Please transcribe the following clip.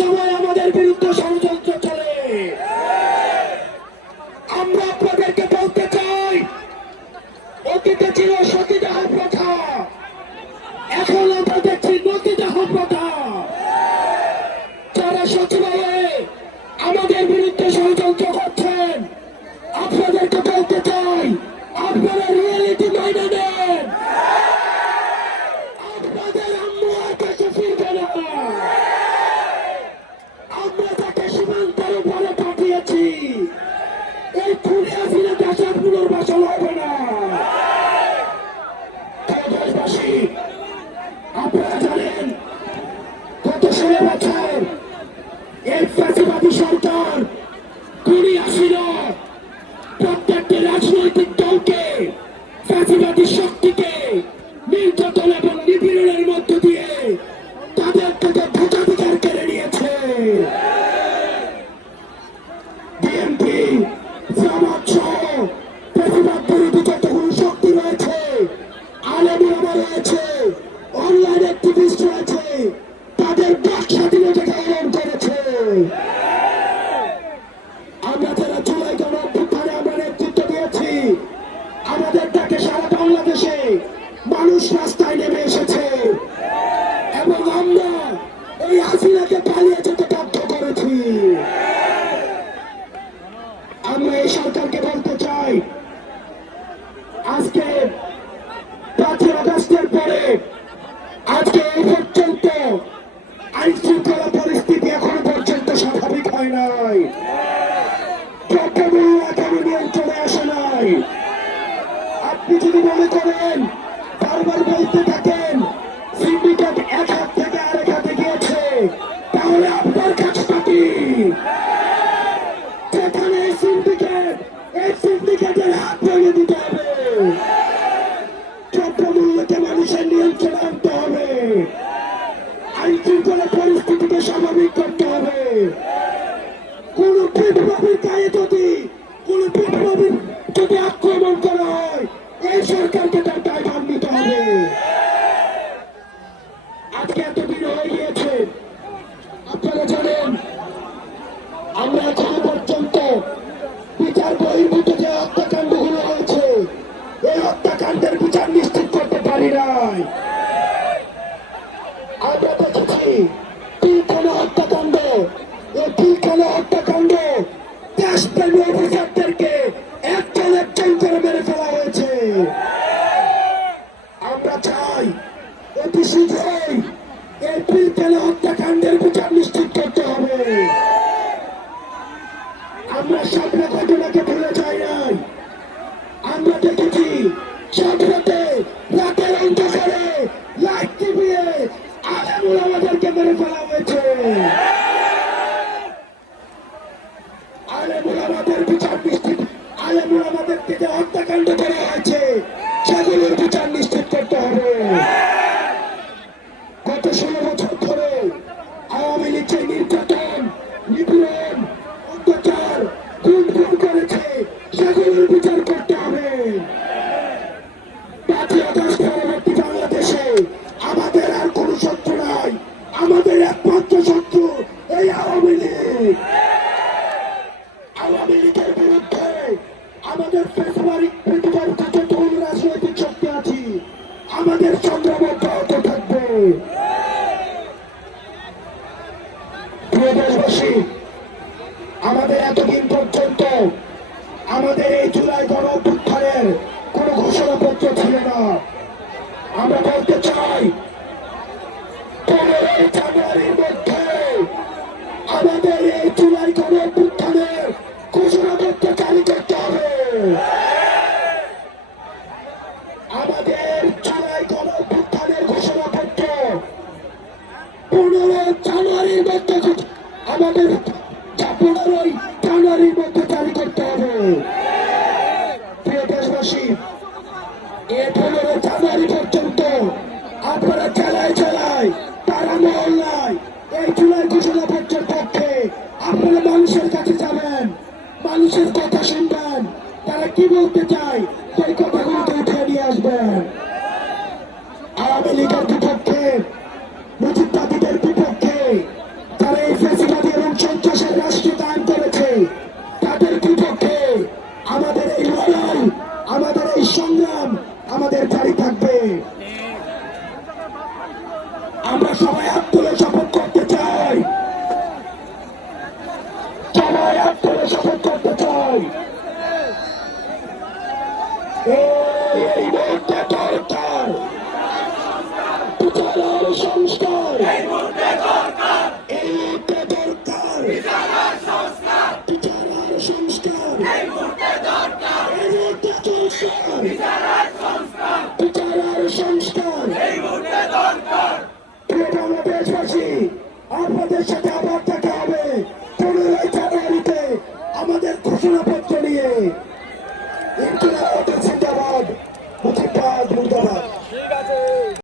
সময় আমাদের বিরুদ্ধে ষড়যন্ত্র চলে। আমরা আপনাদেরকে বলতে চাই, অতীতে ছিল সতীদাহ প্রথা, এখন আমরা দেখছি নদীদাহ প্রথা। যারা সচিবালয়ে আমাদের বিরুদ্ধে ষড়যন্ত্র করছেন, আপনাদেরকে বলতে চাই, আপনারা রিয়েলিটি মাইনে নেই এই খুনে আসিলে দেশের পুনর্বাসন হবে না। দেশবাসী, আপনারা জানেন, গত ষোলো বছর এই ফ্যাসিবাদী সরকার কুড়ি আসিল। প্রত্যেকটি রাজনৈতিক দলকে ফ্যাসিবাদী শক্তিকে নির্যাতন এবং নিপীড়নের মধ্য দিয়ে রয়েছে অনলাইন অ্যাক্টিভিস্ট রয়েছে। তাদের বাক স্বাধীনতাকে হরণ করেছে। আমরা যারা জুলাই গণ আমরা নেতৃত্ব দিয়েছি, আমাদের ডাকে সারা বাংলাদেশে মানুষ রাস্তায় নেমে এসেছে। এবং আমরা এই হাসিনাকে পালিয়ে যেতে বাধ্য করেছি। আমরা এই সরকারকে বলতে চাই আজকে পাঁচই আগস্টের পরে আজকে এই পর্যন্ত আইন শৃঙ্খলা পরিস্থিতি এখনও পর্যন্ত স্বাভাবিক হয় নাই। দ্রব্যমূল্য আসে নাই। আপনি যদি মনে করেন, বারবার বলতে থাকেন, সিন্ডিকেট এক হাত থেকে আরেক হাতে গিয়েছে, তাহলে আপনার কাজটা কি? যেখানে সিন্ডিকেট, এই সিন্ডিকেটের হাত ভেঙে দিতে স্বাভাবিক করতে হবে। কোন বিপ্লবীর গায়ে যদি, কোন বিপ্লবীর যদি আক্রমণ করা হয়, এই সরকারকে তার দায়ভার নিতে হবে। আজকে এতদিন হয়ে গিয়েছে। আপনারা জানেন, আমরা এখনও পর্যন্ত বিচার বহির্ভূত যে হত্যাকাণ্ডগুলো হয়েছে, এই হত্যাকাণ্ডের বিচার নিশ্চিত করতে পারি নাই। আমরা দেখেছি পিলখানা হত্যাকাণ্ডের বিচার নিশ্চিত করতে হবে। আমরা স্বপ্ন ঘটনাকে ভুলে যাই নাই। আমরা দেখেছি সাথে রাতের অন্ধকারে লাইট টিভিয়ে আলেমুল আমাদেরকে মেরে ফেলা হয়েছে। আলেমুল আমাদের বিচার নিশ্চিত, আলেমুল আমাদের থেকে হত্যাকাণ্ড করা হয়েছে, সেগুলোর বিচার নিশ্চিত করতে হবে। গত ষোলো বিচার করতে হবে। বাংলাদেশে আমাদের আর কোনো শত্রু নাই। আমাদের একমাত্র শত্রু এই আওয়ামী লীগ। আওয়ামী লীগের বিরুদ্ধে আমাদের ফেব্রুয়ারি পৃথিবীর কাছে তরুণ রাজনৈতিক শক্তি আছি। আমাদের সংগ্রাম অব্যাহত থাকবে। প্রিয় দেশবাসী, আমাদের এতদিন পর্যন্ত আমাদের এই জুলাই গণ অভ্যুত্থানের কোন ঘোষণাপত্র ছিল না। আমরা বলতে চাই, পনেরোই জানুয়ারির মধ্যে আমাদের এই জুলাই গণ অভ্যুত্থানের ঘোষণাপত্র জারি করতে হবে। আমাদের জুলাই গণ অভ্যুত্থানের ঘোষণাপত্র পনেরো জানুয়ারির মধ্যে আমাদের পনেরোই জানুয়ারির মধ্যে জারি করতে হবে প্রিয় তারা মহল্লায়, এই জুলাই পক্ষে আপনারা মানুষের কাছে যাবেন, মানুষের কথা শুনবেন, তারা কি বলতে চায়, সেই কথাগুলোকে উঠে আসবেন। আওয়ামী লীগের বিপক্ষে আমরা সবাই হাত তুলে শপথ করতে চাই। সবাই হাত তুলে শপথ করতে চাই। সংস্কার। সংস্কার। সংস্কার।